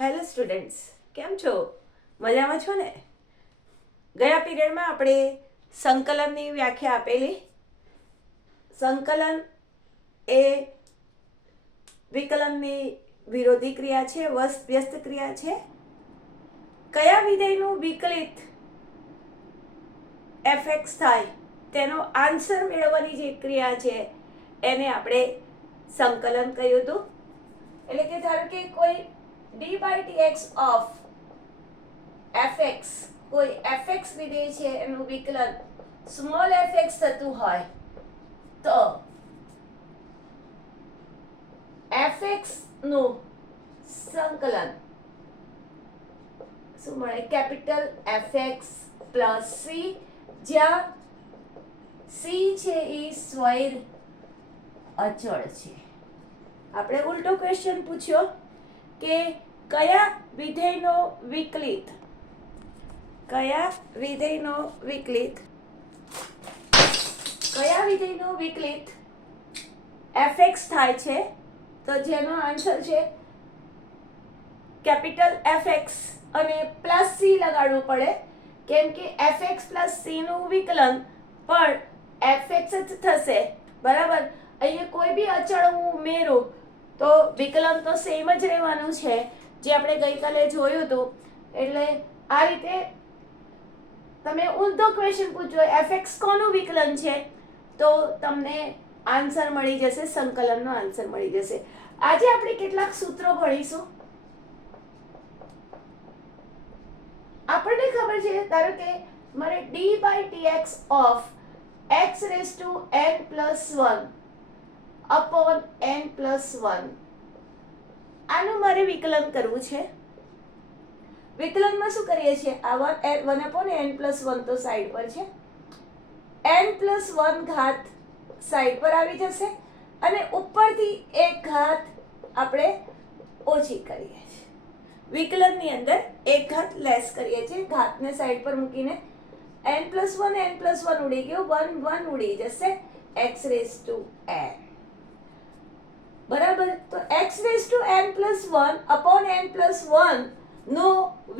Hello students, કેમ છો? મજામાં છો ને? ગયા પીરિયડમાં આપણે સંકલનની વ્યાખ્યા આપેલી. સંકલન એ વિકલનની વિરોધી ક્રિયા છે, વ્યસ્ત ક્રિયા છે. કયા વિધેયનું વિકલિત એફએક્સ થાય તેનો આન્સર મેળવવાની જે ક્રિયા છે એને આપણે સંકલન કહ્યું હતું. એટલે કે ધારો કે કોઈ d/dx ઓફ fx, કોઈ fx વિધેય છે એનું વિકલન સ્મોલ fx થતું હોય તો fx નું સંકલન શું મળે? કેપિટલ fx પ્લસ c, જ્યાં c છે એ સ્વૈર અચળ છે. આપણે ઉલટો ક્વેશ્ચન પૂછ્યો કે કયા વિધેયનો વિકલિત fx થાય છે, તો જેનો આન્સર છે કેપિટલ fx અને પ્લસ c લગાડવું પડે, કેમ કે fx પ્લસ c નું વિકલન પણ fx જ થશે. બરાબર? અહીંયા કોઈ બી અચળ હું ઉમેરું તો વિકલન તો સેમ જ રહેવાનું છે, જે આપણે ગઈકાલે જોયું હતું. એટલે આ રીતે તમે ઊંધો ક્વેશ્ચન પૂછો fx કોનું વિકલન છે તો તમને આન્સર મળી જશે, સંકલનનો આન્સર મળી જશે. આજે આપણે કેટલાક સૂત્રો ભણીશું. આપણને ખબર છે, ધારો કે મારે d/dx of x⁻n+1 upon n+1 આનું મારે વિકલન કરવું છે. વિકલનમાં શું કરીએ છીએ? આ 1/n+1 તો સાઈડ પર છે, n+1 ઘાત સાઈડ પર આવી જશે અને ઉપરથી એક ઘાત આપણે ઓછી કરીએ છીએ. વિકલનની અંદર એક ઘાત લેસ કરીએ છીએ, ઘાતને સાઈડ પર મૂકીને n+1 ઉડી ગયું, 1 ઉડી જશે, x⁻n. બરાબર? તો x⁻n+1 upon n+1 નો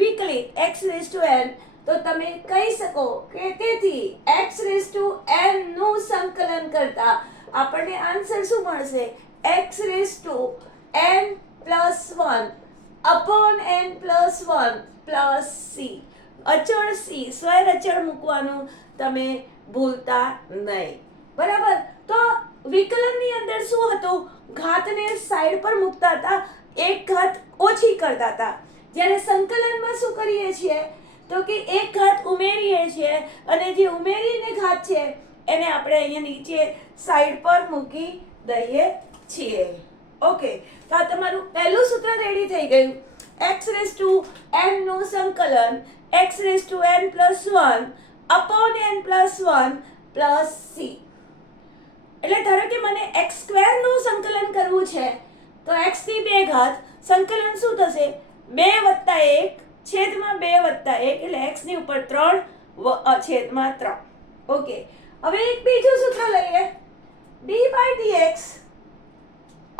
વિકલિત x⁻n, તો તમે કહી શકો કે તેથી x⁻n નું સંકલન કરતા આપણને આન્સર શું મળશે? x⁻n+1 upon n+1 plus c. અચળ c, સ્વૈર અચળ મૂકવાનું તમે ભૂલતા નહીં. બરાબર? તો વિકલનની અંદર શું હતું? ઘાતને સાઈડ પર મૂકતા હતા, એક ઘાત ઓછી કરતા હતા. જ્યારે સંકલનમાં શું કરીએ છીએ તો કે એક ઘાત ઉમેરીએ છીએ અને જે ઉમેરીને ઘાત છે એને આપણે અહીંયા નીચે સાઈડ પર મૂકી દઈએ છીએ. ઓકે, તો આ તમારું પહેલું સૂત્ર રેડી થઈ ગયું. x⁻n નું સંકલન x⁻n+1 upon n+1 plus c. એટલે ધારો કે મને x² નું સંકલન કરવું છે તો x ની 2 ઘાત, સંકલન શું થશે? 2+1 છેદમાં 2+1, એટલે x ની ઉપર 3/3. ઓકે, હવે એક બીજું સૂત્ર લઈએ. d/dx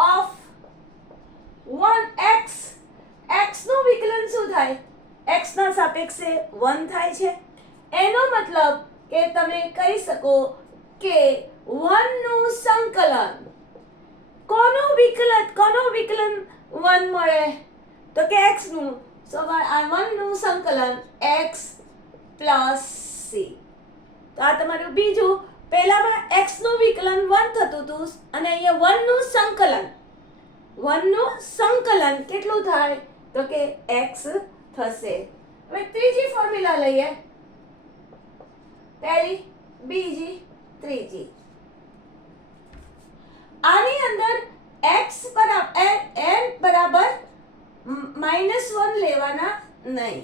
ઓફ 1x, x નું વિકલન શું થાય? x ના સાપેક્ષે 1 થાય છે. એનો મતલબ કે તમે કહી શકો કે 1 નું સંકલન, કોનું વિકલન 1 મળે? તો કે x નું. સો આ 1 નું સંકલન x plus c. તો આ તમારું બીજું. પહેલામાં x નું વિકલન 1 થતું હતું અને અહીંયા 1 નું સંકલન કેટલું થાય? તો કે x થશે. હવે ત્રીજી ફોર્મ્યુલા લઈએ, પહેલી, બીજી, ત્રીજી. આની અંદર x બરાબર -1 લેવાના નહીં.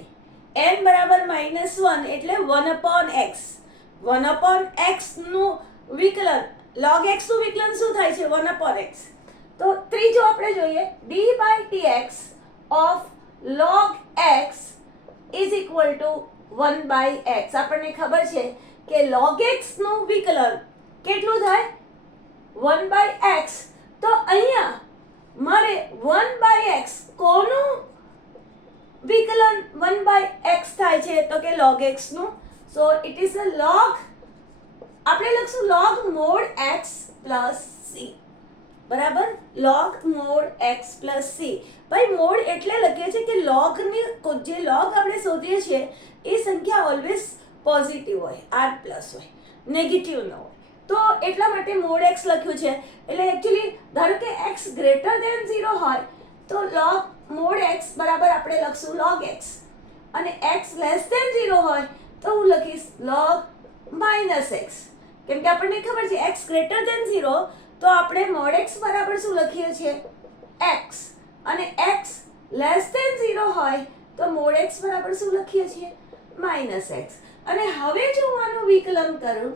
n બરાબર -1 એટલે 1/x. 1/x નું વિકલન, log x નું વિકલન શું થાય છે? 1/x. તો ત્રીજો આપણે જોઈએ, d/dx of log x is equal to 1/x. આપણને ખબર છે કે log x નું વિકલન કેટલું થાય? 1/x. તો અહીંયા મારે 1/x કોનું વિકલન 1/x થાય છે તો કે log x નું. સો ઇટ ઇઝ અ log, આપણે લખશું log mod x plus c. બરાબર, log mod x plus c. ભાઈ મોડ એટલે લખીએ છીએ કે log ની જે log આપણે શોધીએ છીએ એ સંખ્યા ઓલવેઝ પોઝિટિવ હોય, r પ્લસ હોય, નેગેટિવ ન હોય. તો એટલા માટે mod x લખ્યું છે. એટલે એકચ્યુઅલી ધારો કે x ગ્રેટર ધેન 0 હોય તો log mod x બરાબર આપણે લખશું log x, અને x લેસ ધેન 0 હોય તો હું લખીશ log માઇનસ x. કેમ કે આપણને ખબર છે x ગ્રેટર ધેન 0 તો આપણે mod x બરાબર શું લખીએ છીએ x, અને x લેસ ધેન 0 હોય તો mod x બરાબર શું લખીએ છીએ માઇનસ x. અને હવે જો હું આનું વિકલન કરું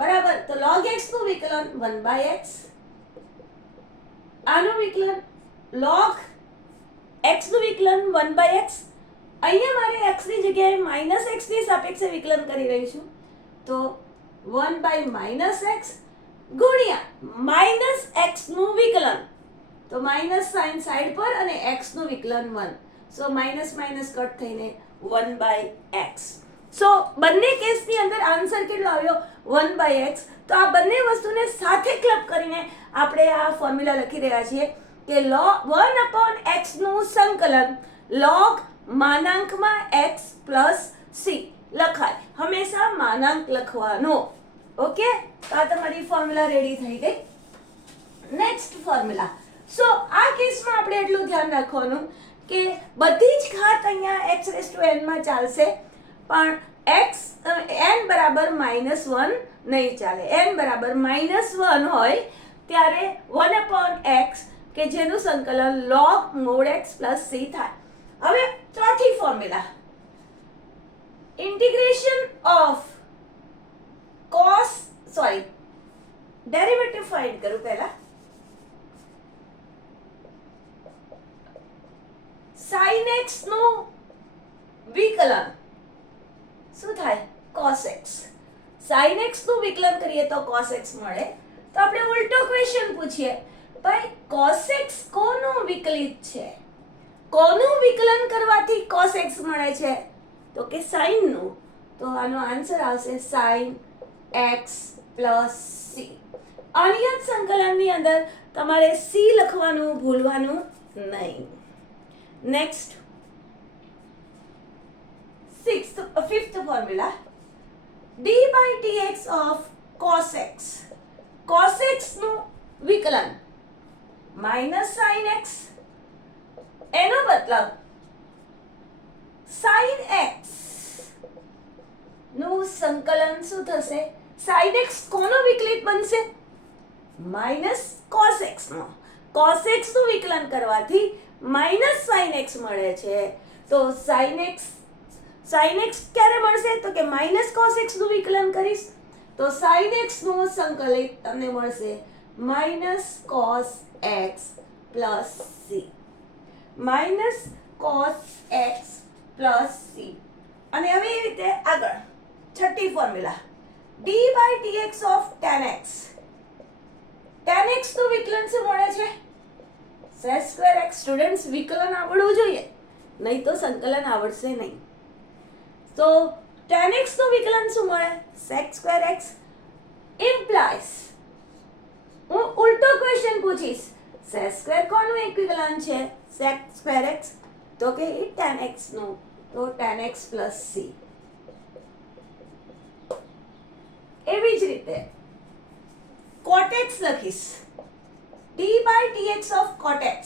બરાબર તો log x નું વિકલન 1/x, આનું વિકલન log x નું વિકલન 1/x. અહીંયા મારે x ની જગ્યાએ માઇનસ x ની સાપેક્ષે વિકલન કરી રહી છું તો 1/-x ગુણ્યા માઇનસ x નું વિકલન, તો માઇનસ સાઇન સાઈડ પર અને x નું વિકલન 1. સો માઇનસ માઇનસ કટ થઈને 1/x. સો બંને કેસની અંદર આન્સર કેટલો આવ્યો 1/x. તો આ બંને વસ્તુને સાથે ક્લબ કરીને આપણે આ ફોર્મ્યુલા લખી રહ્યા છીએ કે 1/x નું સંકલન log માનાંકમાં x પ્લસ c લખાય. હંમેશા માનાંક લખવાનો. ઓકે, તો આ તમારી ફોર્મ્યુલા રેડી થઈ ગઈ. Next formula. સો આ કેસમાં આપણે એટલું ધ્યાન રાખવાનું કે બધી જ ઘાત અહીંયા x⁻n માં ચાલશે, પણ n બરાબર -1 નહીં ચાલે. n બરાબર -1 હોય ત્યારે 1/x કે જેનું સંકલન log mod x plus c થાય. હવે ચોથી formula, integration of derivative find કરું પહેલા. sin x નું વિકલન શું થાય cos x. sin x નું વિકલન કરીએ તો cos x મળે. તો આપણે ઉલટો ક્વેશ્ચન પૂછીએ, ભાઈ cos x કોનું વિકલિત છે, કોનું વિકલન કરવાથી cos x મળે છે તો કે sin નું. તો આનો આન્સર આવશે sin x plus c. આની જ સંકલનની અંદર તમારે c લખવાનું ભૂલવાનું નહીં. Next fifth formula, d/dx of cos x. cos x નું વિકલન માઇનસ sin x, એનો મતલબ sin x નું સંકલન શું થશે, sin x કોનો વિકલિત બનશે માઇનસ cos x નો. cos x નું વિકલન કરવાથી માઇનસ sin x મળે છે. તો sin x ક્યારે મળશે તો કે માઇનસ cos x નું વિકલન કરીશ તો sin x નું સંકલિત તમને મળશે minus cos x plus c. Minus cos x plus c. અને હવે એ રીતે આગળ છઠ્ઠી formula, d/dx of tan x. tan x નું વિકલન શું મળે છે sec²x. સ્ટુડન્ટ્સ વિકલન આવડવું જોઈએ, નહીં તો સંકલન આવડશે નહીં. તો tan x નું વિકલન શું મળે sec²x. implies હું ઉલટો ક્વેશ્ચન પૂછીશ, sec² કોનું ઇક્વિવેલન્ટ છે sec²x તો કે એ tan x નું, તો tan x plus c. એવી જ રીતે cot x લખીશ, d/dx of cot x.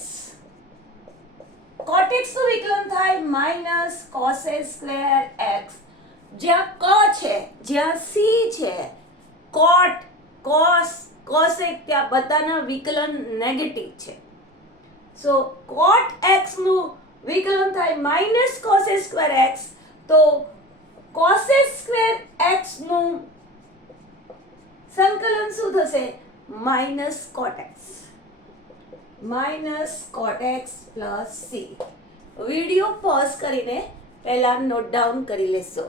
cot x નું વિકલન થાય માઇનસ cos²x. જ્યાં ક છે, જ્યાં c છે, cot, cos, cosec ત્યાં બધાના વિકલન નેગેટિવ છે. સો cot x નું વિકલન થાય માઇનસ cos²x. તો cos²x નું સંકલન શું થશે minus cot x. Minus cot x plus c. Video pause કરીને પહેલા નોટ ડાઉન કરી લેશો.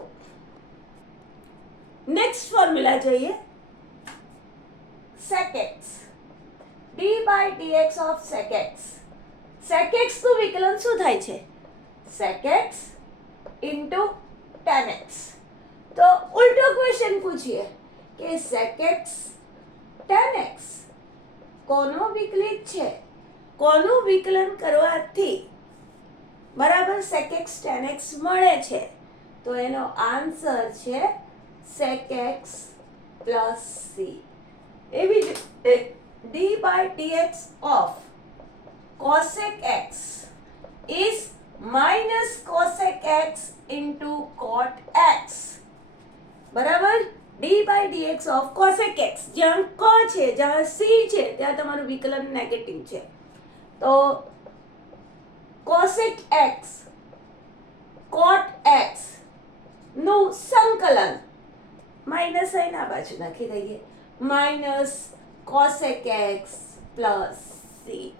નેક્સ્ટ ફોર્મ્યુલા જોઈએ, sec x. d/dx of sec x. sec x નું વિકલન શું થાય છે sec x into tan x. તો ઉલટો ક્વેશ્ચન પૂછીએ કે sec x tan x કોનો વિકલિત છે, કોનું વિકલન કરવાથી બરાબર sec x tan x મળે છે. તો એનો આન્સર છે sec x plus c. એવી જ રીતે d by dx of cosec x is minus cosec x into cot x. બરાબર, d by dx of cosec x, જ્યાં ક છે, જ્યાં c છે, ત્યાં તમારું વિકલન નેગેટિવ છે. તો cosec x cot x નું સંકલન માઇનસ સાઇન આ બાજુ નાખી દઈએ, minus cosec x plus c.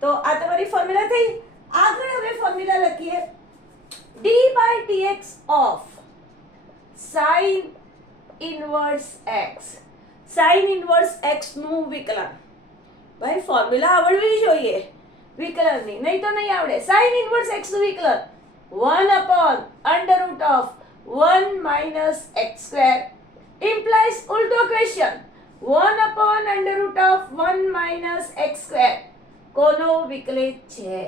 તો આ તમારી ફોર્મ્યુલા થઈ. આગળ હવે ફોર્મ્યુલા લખીએ d by dx of sin inverse x. sin inverse x નું વિકલન. ભાઈ ફોર્મ્યુલા આવડવી જોઈએ વિકલનની, નહીં તો નહીં આવડે. sin inverse x નું વિકલન 1 upon under root of 1 minus x square implies ઉલટો question 1 upon under root of 1 minus x square કોનો વિકલિત છે?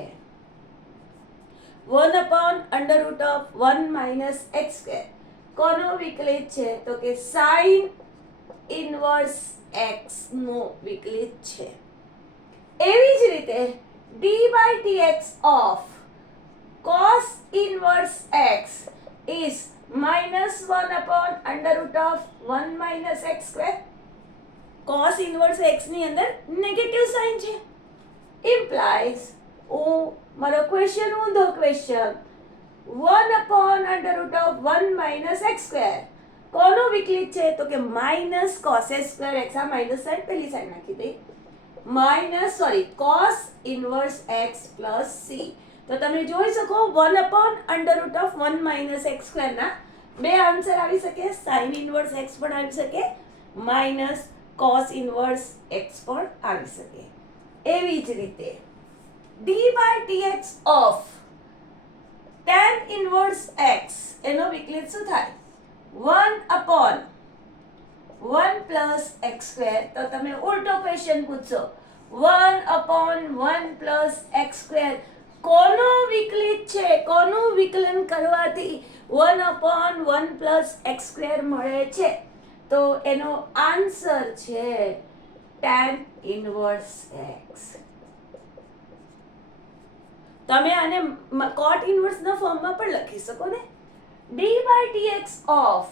1 upon under root of 1 minus x square કોનો વિકલિત છે? તો કે sin inverse x નો વિકલિત છે. એવી જ રીતે d by dx of cos inverse x is minus 1 upon under root of 1 minus x square. cos inverse x ની અંદર નેગેટિવ સાઇન છે, implies મારો ક્વેશ્ચન ઊંધો question 1 upon under root of 1 minus x square કોનો વિકલિત છે? તો કે માઇનસ cos square x. આ માઇનસ સાઇન પેલી સાઈડ નાખી દઈ, cos inverse x plus c. તો તમે જોઈ શકો 1 upon under root of 1 minus x square ના બે આન્સર આવી શકે. sin inverse x પણ આવી શકે, માઇનસ cos inverse x પણ આવી શકે. એવી જ રીતે d by dx of tan inverse x એનો વિકલિત શું થાય? 1 upon 1 plus x square. તો તમે ઉલટો ક્વેશ્ચન પૂછશો 1 upon 1 plus x square કોનો વિકલિત છે, કોનું વિકલન કરવાથી 1 upon 1 plus x square મળે છે? તો એનો આન્સર છે tan inverse x. તમે આને cot inverse ના ફોર્મમાં પણ લખી શકો ને. d by dx of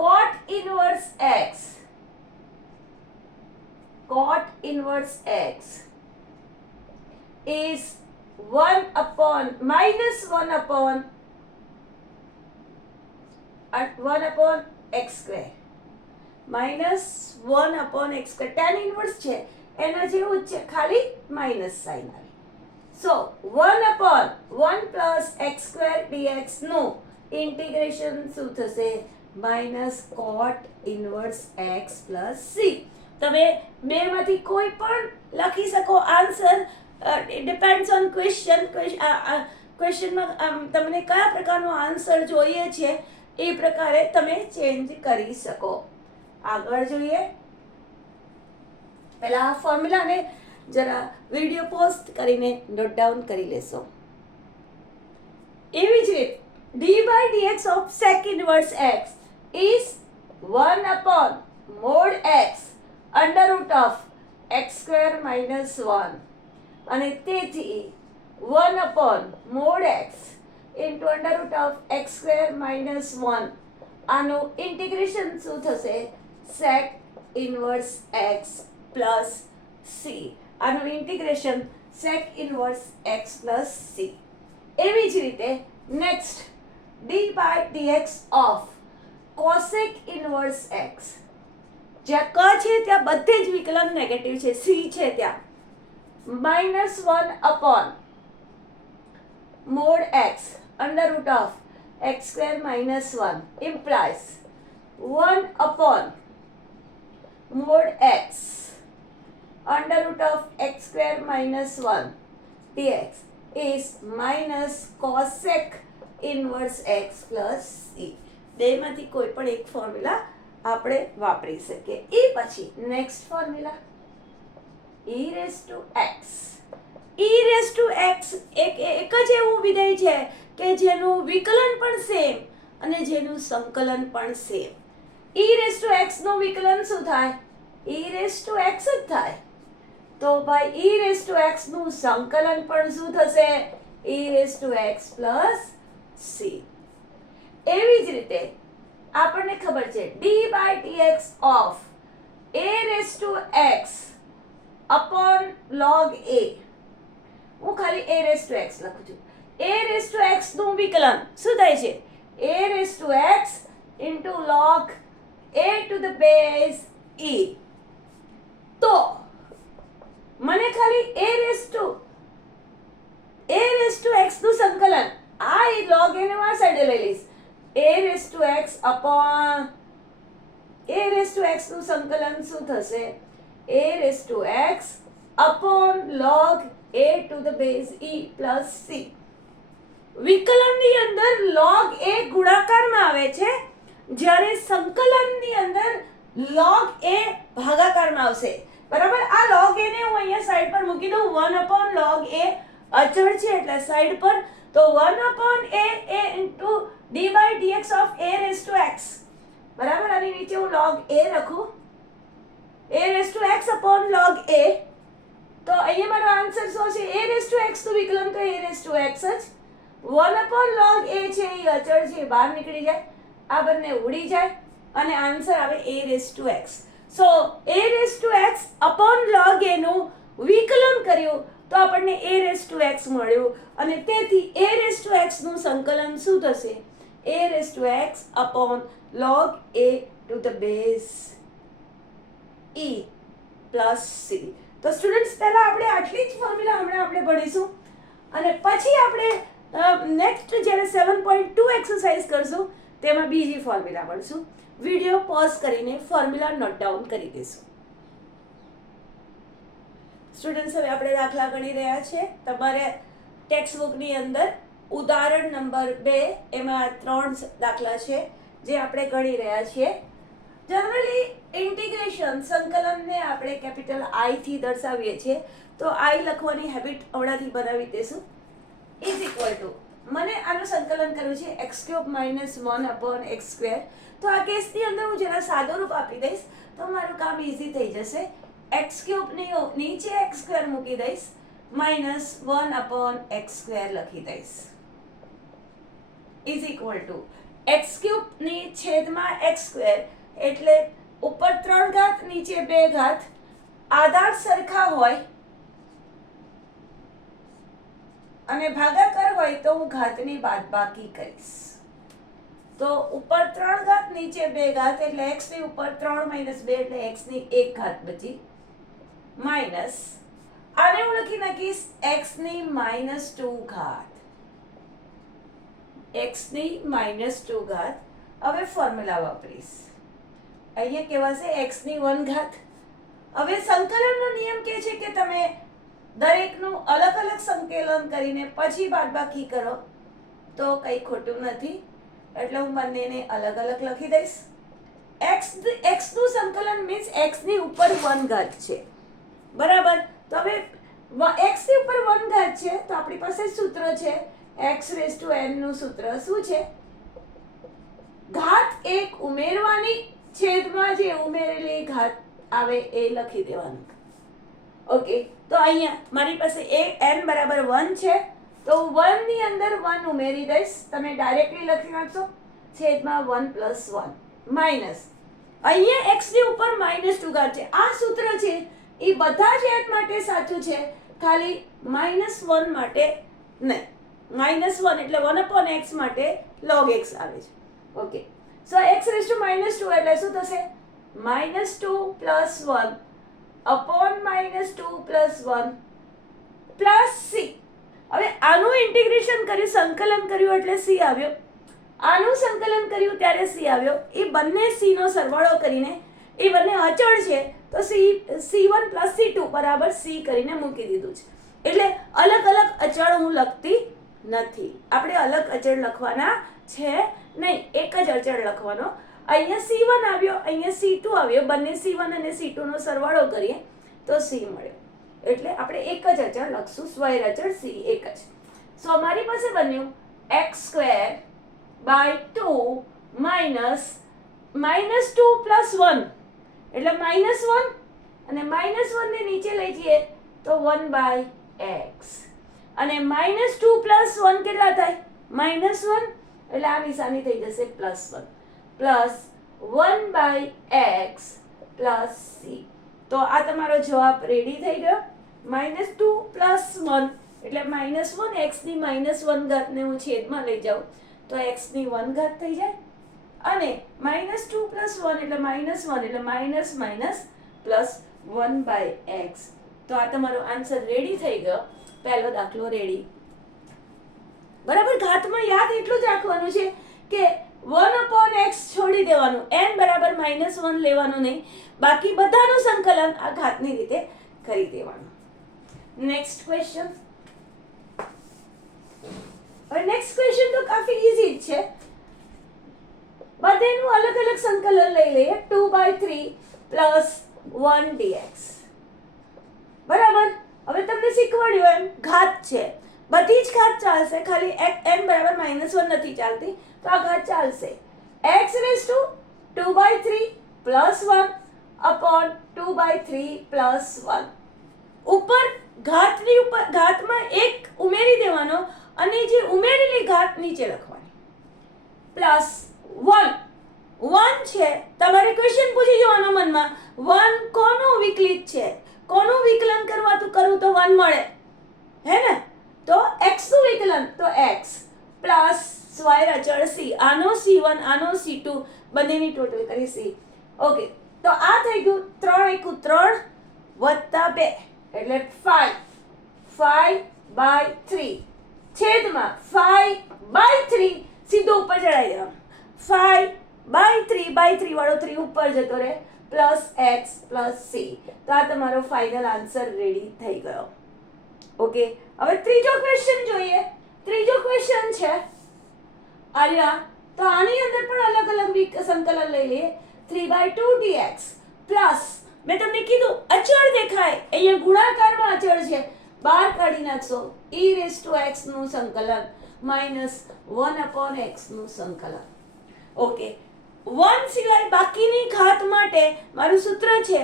cot inverse x is 1 upon minus 1 upon x square. minus 1 upon x square tan inverse છે એના જેવું જ છે, ખાલી માઇનસ સાઇન આવી. સો 1 upon 1 plus x square dx નું ઇન્ટિગ્રેશન શું થશે? Minus cot inverse x plus c. તમે બેમાંથી કોઈ પણ લખી શકો આન્સર. Depends on question. ક્વેશ્ચનમાં તમને કયા પ્રકારનો આન્સર જોઈએ છે એ પ્રકારે તમે ચેન્જ કરી શકો. આગળ જોઈએ. પહેલા આ ફોર્મ્યુલાને જરા વિડીયો પોસ્ટ કરીને નોટ ડાઉન કરી લેશો. એવી જ રીતે d by dx of sec inverse x is 1 upon mod x under root of x square minus 1. અને તેથી 1 upon mod x into under root of x square minus 1 આનું integration શું થશે? sec inverse x plus c. આનું integration sec inverse x plus c. એવી જ રીતે next d by dx of cosec inverse x. જ્યાં ક છે ત્યાં બધે જ વિકલન નેગેટિવ છે, c છે ત્યાં minus 1 upon mod x under root of x square minus 1 implies 1 upon mod x under root of x square minus 1 dx is minus cosec inverse x plus C. બેમાંથી કોઈ પણ એક ફોર્મ્યુલા આપણે વાપરી શકીએ. એ પછી next formula e raise two x. e raise two x એક જ એવું વિધેય છે કે જેનું વિકલન પણ સેમ અને જેનું સંકલન પણ same. e raise two x નું વિકલન શું થાય? e રેઝ ટુ x જ થાય. તો ભાઈ e રેઝ ટુ x નું સંકલન પણ શું થશે? e raise two x plus c. એવી જ રીતે આપણને ખબર છે d by dx of a rays two x upon log a. હું ખાલી a રેઝ ટુ x લખું છું. a રેઝ ટુ x નું વિકલન શું થાય છે? a rays two x into log a to the base e. તો મને ખાલી a રેઝ ટુ x નું સંકલન આ log a ને આ સાઈડે લઈ લઈશ. a rays two x upon a rays two x નું સંકલન શું થશે? a rays two x upon log a to the base e plus c. વિકલનની અંદર log a ગુણાકારમાં આવે છે, જ્યારે સંકલનની અંદર log a ભાગાકારમાં આવશે. બરાબર? આ log a ને હું અહીંયા સાઈડ પર મૂકી દઉં. 1 અપોન log a અચળ છે એટલે સાઈડ પર. તો 1 upon a into d by dx of a rays two x. બરાબર? આની નીચે હું log a લખું. a rays two x upon log a. તો અહીંયા મારો આન્સર શું છે? a રેઝ ટુ x નું વિકલન તો a રેઝ ટુ x જ. 1 અપોન log a છે એ અચળ છે, એ બહાર નીકળી જાય. આ બંને ઉડી જાય અને આન્સર આવે a rays two x. So a rays two x upon log a નું વિકલન કર્યું તો આપણને a રેઝ ટુ x મળ્યું અને તેથી a રેઝ ટુ x નું સંકલન શું થશે? a rays two x upon log a to the base e plus c. તો સ્ટુડન્ટ્સ પહેલા આપણે આટલી જ ફોર્મ્યુલા હમણાં આપણે ભણીશું અને પછી આપણે નેક્સ્ટ જ્યારે 7.2 એક્સરસાઇઝ કરશું તેમાં બીજી ફોર્મ્યુલા ભણશું. વિડીયો પોઝ કરીને ફોર્મ્યુલા નોટ ડાઉન કરી દઈશું. સ્ટુડન્ટ્સ હવે આપણે દાખલા ગણી રહ્યા છે. તમારે ટેક્સ્ટ બુકની અંદર ઉદાહરણ નંબર 2 એમાં 3 દાખલા છે જે આપણે ગણી રહ્યા છીએ. જનરલી ઇન્ટિગ્રેશન સંકલનને આપણે કેપિટલ I થી દર્શાવીએ છીએ, તો I લખવાની હેબિટ હમણાંથી બનાવી દઈશું. ઇઝ ઇક્વલ ટુ મને આનું સંકલન કરવું છે x cube minus 1 upon x square. તો આ કેસની અંદર હું જરા સાદો રૂપ આપી દઈશ તો મારું કામ ઇઝી થઈ જશે. એક્સ ક્યુબની નીચે એક્સ સ્ક્વેર મૂકી દઈશ, માઇનસ 1 અપોન એક્સ સ્ક્વેર લખી દઈશ. ઇઝ ઇક્વલ ટુ એક્સ ક્યુબની છેદમાં એક્સ સ્ક્વેર એટલે ઉપર 3 ઘાત નીચે 2 ઘાત. આધાર સરખા હોય અને ભાગાકાર હોય તો હું ઘાતની બાદબાકી કરીશ. તો ઉપર 3 ઘાત નીચે 2 ઘાત એટલે x ની ઉપર 3 માઇનસ 2 એટલે x ની 1 ઘાત બચી, માઇનસ આને હું લખી નાખીશ x ની માઇનસ 2 ઘાત. x ની માઇનસ 2 ઘાત. હવે ફોર્મ્યુલા વાપરીશ. અહીંયા કહેવાશે x ની 1 ઘાત. હવે સંકલનનો નિયમ કહે છે કે તમે દરેકનું અલગ અલગ સંકલન કરીને પછી બાદબાકી કરો તો કંઈ ખોટું નથી, એટલે હું બંનેને અલગ અલગ લખી દઈશ. x નું સંકલન મીન્સ x ની ઉપર 1 ઘાત છે. બરાબર? તો હવે x ની ઉપર 1 ઘાત છે તો આપણી પાસે સૂત્ર છે x રેઝ ટુ n નું સૂત્ર શું છે? ઘાત 1 ઉમેરવાની, છેદમાં જે ઉમેરેલી ઘાત આવે એ લખી દેવાનું. ઓકે, તો અહીંયા મારી પાસે n બરાબર 1 છે તો 1 ની અંદર 1 ઉમેરી દઈશ. તમે ડાયરેક્ટલી લખી નાખશો છેદમાં 1 પ્લસ 1 માઇનસ અહીંયા x ની ઉપર માઇનસ 2 ઘાત છે. આ સૂત્ર છે એ બધા જ n માટે સાચું છે, ખાલી -1 માટે નહીં. -1 એટલે 1 upon x માટે log x આવે છે. Okay, so x raised to -2 એટલે શું થશે? -2 plus 1 upon -2 plus 1 plus c. હવે આનું ઇન્ટિગ્રેશન કર્યું, સંકલન કર્યું એટલે c આવ્યો. આનું સંકલન કર્યું ત્યારે c આવ્યો. એ બંને c નો સરવાળો કરીને, એ બંને અચળ છે તો C1 + C2 બરાબર C કરીને મૂકી દીધું છે. એટલે અલગ અલગ અચળ હું લખતી નથી. આપણે અલગ અચળ લખવાના છે નહીં, એક જ અચળ લખવાનો. અહીંયા C1 આવ્યો, અહીંયા C2 આવ્યો, બંને C1 અને C2 નો સરવાળો કરીએ તો C મળ્યો. એટલે આપણે એક જ અચળ લખશું, સ્વૈર અચળ C એક જ. સો અમારી પાસે બન્યું x² / 2 -2 + 1 એટલે -1 અને -1 ને નીચે લઈ જઈએ તો 1/x અને -2 + 1 કેટલા થાય? -1 એટલે આ નિશાની થઈ જશે +1 પ્લસ 1/x + c. તો આ તમારો જવાબ રેડી થઈ ગયો. -2 + 1 એટલે -1 x ની -1 ઘાતને હું છેદમાં લઈ જાઉં તો x ની 1 ઘાત થઈ જાય અને -2 + 1 એટલે -1 એટલે માઇનસ પ્લસ 1/x. તો આ તમારો આન્સર રેડી થઈ ગયો. પહેલો દાખલો રેડી. બરાબર, ઘાતમાં યાદ એટલું જ રાખવાનું છે કે 1/x છોડી દેવાનું, n બરાબર -1 લેવાનું નહીં, બાકી બધાનું સંકલન આ ઘાતની રીતે કરી દેવાનું. Next question. હવે નેક્સ્ટ ક્વેશ્ચન તો કાફી ઈઝી જ છે. બધેનું અલગ અલગ સંકલન લઈ લઈએ. 2/3 + 1 dx. બરાબર, હવે તમને શીખવાડ્યું એમ ઘાત છે, બધી જ ઘાત ચાલશે, ખાલી n બરાબર -1 નથી ચાલતી, તો આ ઘાત ચાલશે. x² 2/3 + 1 / 2/3 + 1. ઉપર ઘાતની ઉપર ઘાતમાં એક ઉમેરી દેવાનો અને જે ઉમેરેલી ઘાત નીચે લખવાની. પ્લસ 1 છે, તમારે ક્વેશ્ચન પૂછી જવાનો મનમાં, 1 કોનું વિકલિત છે? કોનું વિકલન કરું તો 1 મળે, હે ને? તો x નું વિકલન તો x પ્લસ સ્વૈર અચળ c, આનો C1 આનો C2 બંનેની ટોટલ કરી c. ઓકે, તો આ થઈ ગયું 3 × 3 + 2 એટલે 5/3 છેદમાં 5/3 સીધો ઉપર ચડાઈ દેવાનું. 5/3 વાળો 3 ઉપર જતો રહે પ્લસ x પ્લસ c. તો આ તમારો ફાઇનલ આન્સર રેડી થઈ ગયો. ઓકે, હવે ત્રીજો ક્વેશ્ચન જોઈએ. ત્રીજો ક્વેશ્ચન છે આર્યા, તો આની અંદર પણ અલગ અલગ સંકલન લઈ લઈએ. 3/2 dx પ્લસ મેં તમને કીધું અચળ દેખાય, અહીંયા ગુણાકારમાં અચળ છે, બહાર કાઢી નાખશો e⁻x નું સંકલન -1/x નું સંકલન. ઓકે, 1 સિવાય બાકીની ઘાત માટે મારું સૂત્ર છે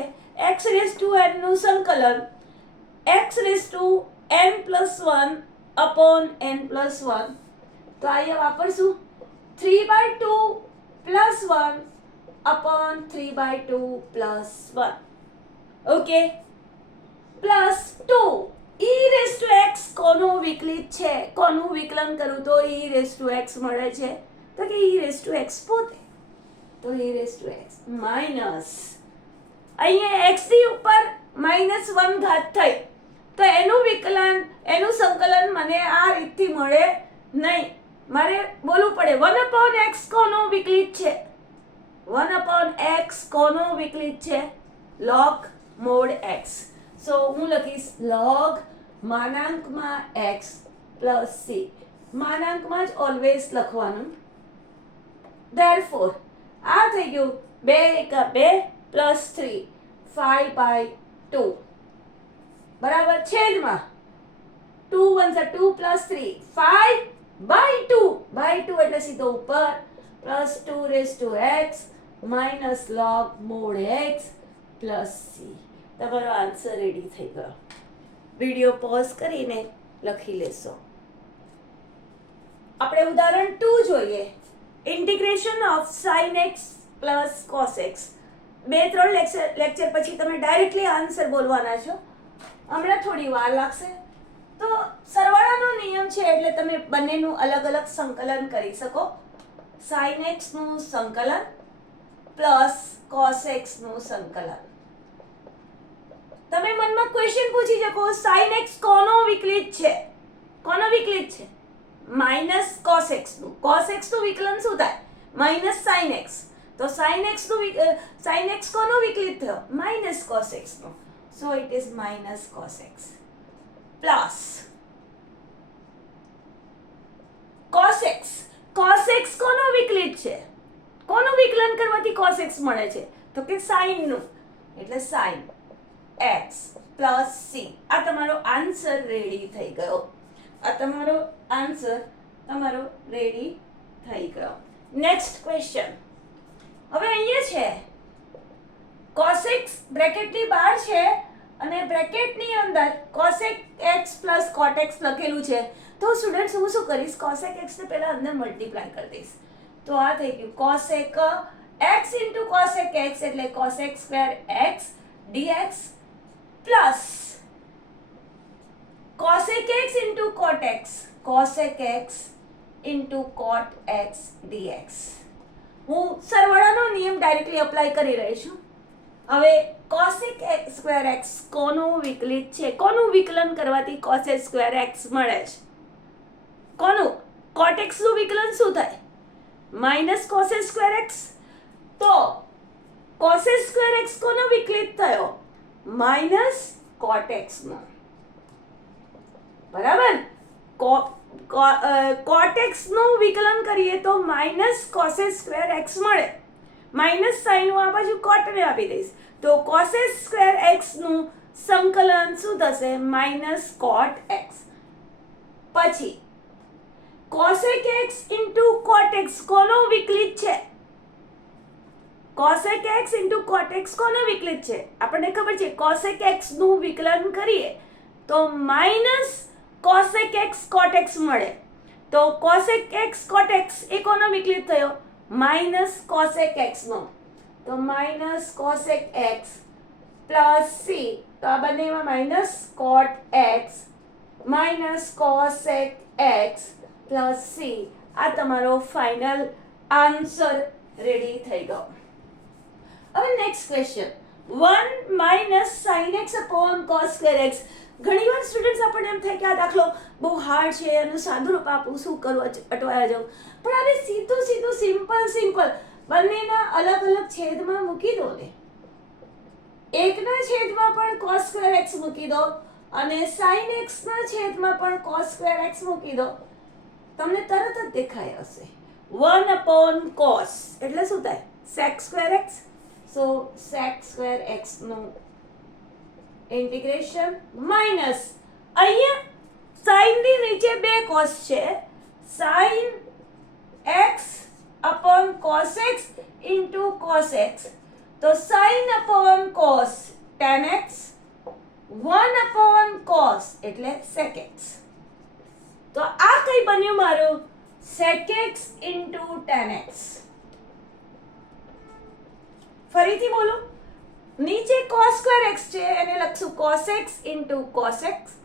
x⁻n નું સંકલન x⁻n+1/n+1. તો અહીંયા વાપરશું 3/2 + 1/3/2 + 1. ઓકે, પ્લસ 2 e⁻x કોનું વિકલિત છે? કોનું વિકલન કરું તો e⁻x મળે છે? તો કે e⁻x પોતે. તો e⁻x માઇનસ અહીંયા x ની ઉપર -1 ઘાત થઈ, તો એનું વિકલન એનું સંકલન મને આ રીતથી મળે નહીં, મારે બોલવું પડે 1/x કોનું વિકલિત છે? 1/x કોનું વિકલિત છે? log mod x. સો હું લખીશ log x પ્લસ c. માનાંકમાં જ ઓલવેઝ લખવાનું. therefore આ થઈ ગયું 2 × 2 + 3 5/2 બરાબર, છેદમાં 2 × 2 + 3 5/2 એટલે સીધો ઉપર plus 2⁻x minus log mod x plus c. તમારો આન્સર રેડી થઈ ગયો. વિડીયો પોઝ કરીને લખી લેશો. આપણે ઉદાહરણ 2 જોઈએ. Integration of sin x plus cos x. 2-3 lecture પછી તમે ડાયરેક્ટલી આન્સર બોલવાના છો, હમણાં થોડી વાર લાગશે. તો સરવાળાનો નિયમ છે એટલે તમે બંનેનું અલગ અલગ સંકલન કરી શકો. sin x નું સંકલન પ્લસ cos x નું સંકલન. તમે મનમાં ક્વેશ્ચન પૂછી શકો sin x કોનો વિકલિત છે? કોનો વિકલિત છે? -cos x નું. cos x નું વિકલન શું થાય? -sin x. તો તો sin x કોનો વિકલિત થયો? માઇનસ cos x નો. So it is minus cos x plus cos x. cos x કોનો વિકલિત છે? કોનું વિકલન કરવાથી cos x મળે છે? તો કે sin નું. એટલે sin x પ્લસ c. આ તમારો આન્સર રેડી થઈ ગયો. આ તમારો આન્સર રેડી થઈ ગયો. Next question. હવે અહીંયા છે cos x બ્રેકેટની બહાર છે અને બ્રેકેટની અંદર cos x plus cot x લખેલું છે. તો સ્ટુડન્ટ્સ હું શું કરીશ? cos x ને પહેલા અંદર મલ્ટીપ્લાય કરી દઈશ. તો આ થઈ ગયું cos x into cos x એટલે cos x square x dx plus cos x into cot x into cot x dx. હું સરવાળાનો નિયમ ડાયરેક્ટલી અપ્લાય કરી રહી છું. હવે cos x સ્ક્વેર x કોનું વિકલિત છે? કોનું વિકલન કરવાથી cos x સ્ક્વેર x મળે છે? કોનું? cot x નું વિકલન શું થાય? Minus cos x square x. તો cos x સ્ક્વેર x કોનો વિકલિત થયો? માઇનસ cot x નો. બરાબર? cot x નું વિકલન કરીએ તો minus cos x square x મળે. માઇનસ સાઇન હું આ બાજુ cot ને આપી દઈશ. તો cos x સ્ક્વેર x નું સંકલન શું થશે? Minus cot x. પછી cos x into cot x કોનો વિકલિત છે? cos x into cot x કોનો વિકલિત છે? આપણને ખબર છે cos x નું વિકલન કરીએ તો minus cos x cot x મળે. તો cos x cot x એ કોનો વિકલિત થયો? માઇનસ cos x નો. તો minus cos x plus c. તો આ બંનેમાં minus cot x minus cos x plus c. આ તમારો ફાઇનલ આન્સર રેડી થઈ ગયો. હવે next question. 1 minus sin x upon cos square x. ઘણીવાર સ્ટુડન્ટ્સ આપણને એમ થાય કે આ દાખલો બહુ હાર્ડ છે અને સાદું રૂપ આપું, શું કરવું, અટવાયા જાઉં. પણ આને સીધું સિમ્પલ બંનેના અલગ અલગ છેદમાં મૂકી દો ને. એકના છેદમાં પણ cos square x મૂકી દો અને sin x ના છેદમાં પણ cos square x મૂકી દો. તમને તરત જ દેખાય હશે 1 upon cos એટલે શું થાય? sec square x. સો sec square x નું ઇન્ટિગ્રેશન માઇનસ અહીંયા sin ની નીચે બે cos છે. sin x upon cos x into cos x. તો sin upon cos tan x 1 upon cos એટલે sec x. તો આ કઈ બન્યું મારું? sec x into tan x. ફરીથી બોલો. નીચે cos square x છે એને લખશું cos x into cos x.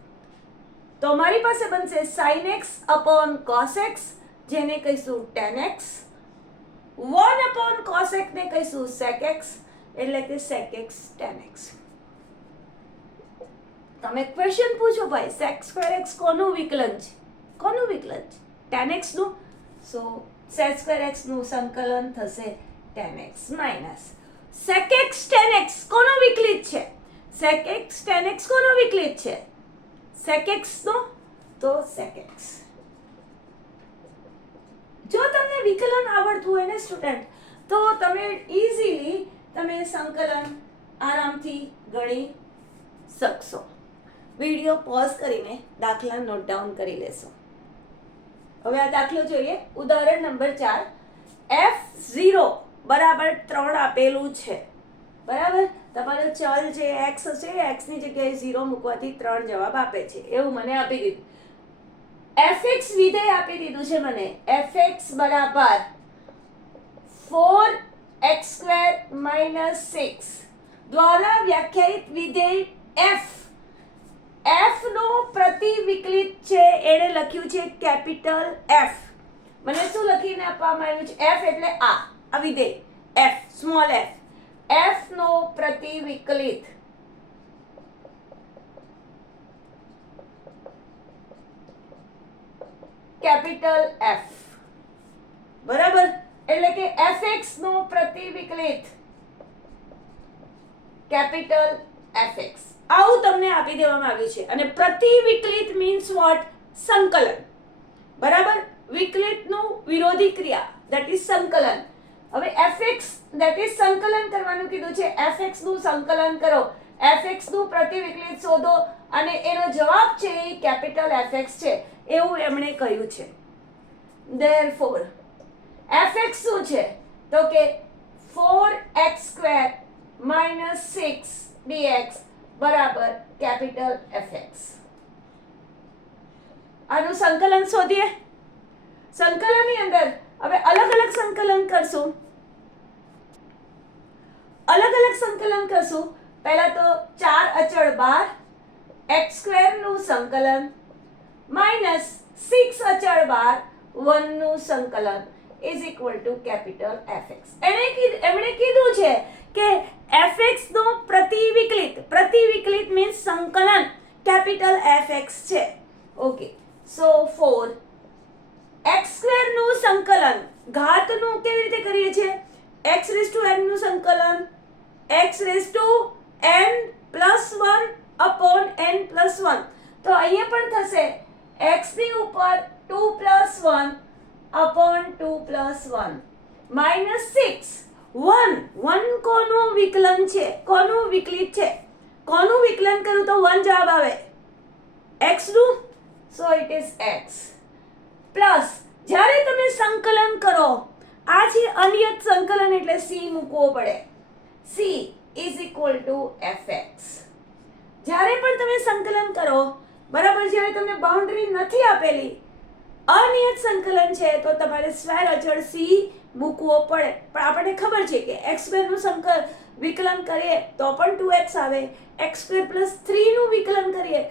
તો મારી પાસે બનશે sin x upon cos x જેને કહીશું tan x. 1 upon cos x ને કહીશું sec x એટલે કે sec x tan x. તમે ક્વેશ્ચન પૂછો ભાઈ sec square x કોનું વિકલન છે? કોનું વિકલન છે? tan x નું. સો sec square x નું સંકલન થશે tan x minus sec x tan x કોનો વિકલિત છે? sec x tan x કોનો વિકલિત છે? sec x નો. તો sec x. જો તમને વિકલન આવડતું હોય ને સ્ટુડન્ટ તો તમે ઇઝીલી સંકલન આરામથી ગણી શકશો. વિડિયો પોઝ કરીને દાખલા નોટ ડાઉન કરી લેશો. હવે આ દાખલો જોઈએ. ઉદાહરણ નંબર 4. f0 બરાબર 3 આપેલું છે. બરાબર? તમારો ચલ જે x હશે x ની જગ્યાએ 0 મૂકવાથી 3 જવાબ આપે છે એવું મને આપી દીધું. fx વિધેય આપી દીધું છે મને. fx બરાબર 4x² - 6 દ્વારા વ્યાખ્યાયિત વિધેય f નો પ્રતિવિકલિત છે એને લખ્યું છે કેપિટલ F. મને શું લખીને આપવામાં આવ્યું છે? f એટલે આ વિધેય f સ્મોલ f. f નો પ્રતિવિકલિત કેપિટલ F. બરાબર? એટલે કે fx નું પ્રતિવિકલિત કેપિટલ fx આવું તમને આપી દેવામાં આવ્યું છે અને પ્રતિવિકલિત મીન્સ વોટ સંકલન બરાબર વિકલિતનું વિરોધી ક્રિયા ધેટ ઇઝ સંકલન હવે fx ધેટ ઇઝ સંકલન કરવાનું કીધું છે fx નું સંકલન કરો fx નું પ્રતિવિકલિત શોધો અને એનો જવાબ છે એ કેપિટલ fx છે એવું એમણે કહ્યું છે therefore fx શું છે તો કે 4x² - 6 dx બરાબર કેપિટલ fx આનું સંકલન શોધીએ સંકલનની અંદર હવે અલગ અલગ સંકલન કરશું પહેલા તો 4 અચળ બાર x² નું સંકલન -6 અચળ બાર 1 નું સંકલન is equal to capital fx એમણે કીધું છે કે fx નો પ્રતિવિકલિત means સંકલન કેપિટલ fx છે ઓકે સો 4 x² નું સંકલન ઘાતનું કેવી રીતે કરીએ છીએ x⁴n નું સંકલન x⁴n + 1 upon n + 1 તો અહીંયા પણ થશે x ની ઉપર 2 + 1 upon 2 + 1 -6 1 કોનું વિકલન છે કોનું વિકલિત છે કોનું વિકલન કરું તો 1 જવાબ આવે x નું સો ઇટ ઇઝ x પ્લસ જ્યારે તમે સંકલન કરો આ છે અનિયત સંકલન એટલે c મૂકવો પડે c is equal to fx જ્યારે પણ તમે સંકલન કરો બરાબર જ્યારે તમને બાઉન્ડ્રી નથી આપેલી અનિયત સંકલન છે તો તમારે સ્વૈર અચળ c મૂકવો પડે પણ આપણને ખબર છે કે x² નું વિકલન કરીએ તો પણ 2x આવે x² + 3 નું વિકલન કરીએ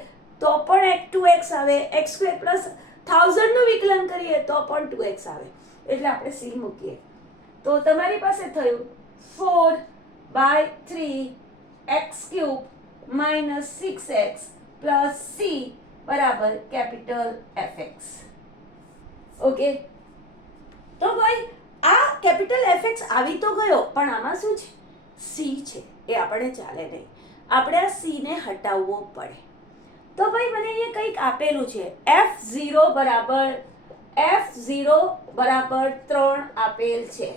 તો પણ 2x આવે x² + 1000 નું વિકલન કરીએ તો પણ 2x આવે એટલે આપણે c મૂકીએ તો તમારી પાસે થયું 4/3x³ - 6x + c બરાબર કેપિટલ fx ઓકે તો ભાઈ આ કેપિટલ fx આવી તો ગયો પણ આમાં શું છે c છે એ આપણે ચાલે નહીં આપણે આ c ને હટાવવો પડે તો ભાઈ મને અહીંયા કંઈક આપેલું છે f0 બરાબર 3 આપેલ છે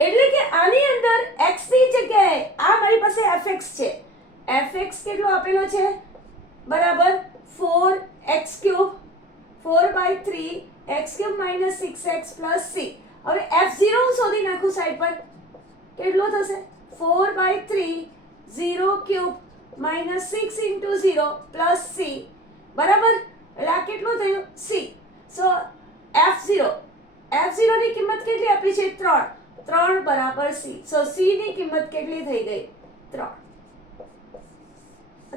એટલે કે આની અંદર x ની જગ્યાએ આ મારી પાસે fx છે fx કેટલો આપેલો છે બરાબર 4x³ 4/3x³ - 6x + c હવે f0 હું શોધી નાખું સાઈડ પર કેટલો થશે 4/3 0³ - 6 * 0 + c બરાબર એટલે આ કેટલું થયું c સો f0 ની કિંમત કેટલી આપી છે 3 બરાબર c સો c ની કિંમત કેટલી થઈ ગઈ 3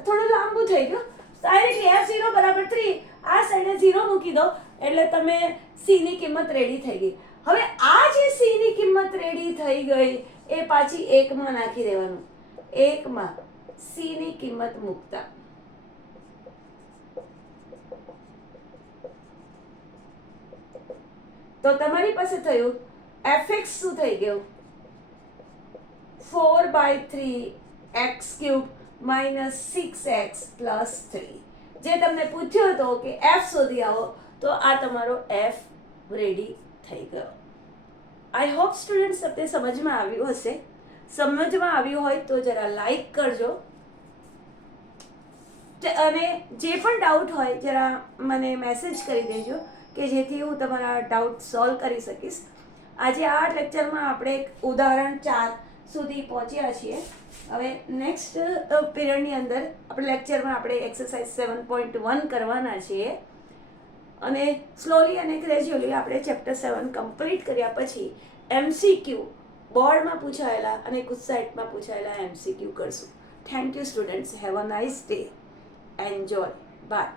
થોડું લાંબુ થઈ ગયું ડાયરેક્ટલી f0 બરાબર 3 આ સાઈડે 0 મૂકી દો એટલે તમે c ની કિંમત રેડી થઈ ગઈ હવે આ જે c ની કિંમત રેડી થઈ ગઈ એ પાછી 1 માં નાખી દેવાનું 1 માં c ની કિંમત મૂકતા તો તમારી પાસે થયું fx શું થઈ ગયું 4/3x³ - 6x + 3 જે તમને પૂછ્યો હતો કે f શોધી આવો તો આ તમારો f રેડી થઈ ગયો આઈ હોપ સ્ટુડન્ટ્સ તમને સમજમાં આવ્યું હશે સમજમાં આવ્યું હોય તો જરા લાઈક કરજો અને જે પણ ડાઉટ હોય જરા મને મેસેજ કરી દેજો કે જેથી હું તમારા ડાઉટ સોલ્વ કરી શકીશ આજે આ લેક્ચરમાં આપણે એક ઉદાહરણ 4 સુધી પહોંચ્યા છીએ હવે નેક્સ્ટ પીરિયડની અંદર આપણે લેક્ચરમાં આપણે એક્સરસાઇઝ 7.1 કરવાના છીએ અને સ્લોલી અને ગ્રેજ્યુઅલી આપણે ચેપ્ટર 7 કમ્પ્લીટ કર્યા પછી એમસીક્યુ બોર્ડમાં પૂછાયેલા અને ગુજસાઇટમાં પૂછાયેલા એમસીક્યુ કરશું thank you students have a nice day enjoy by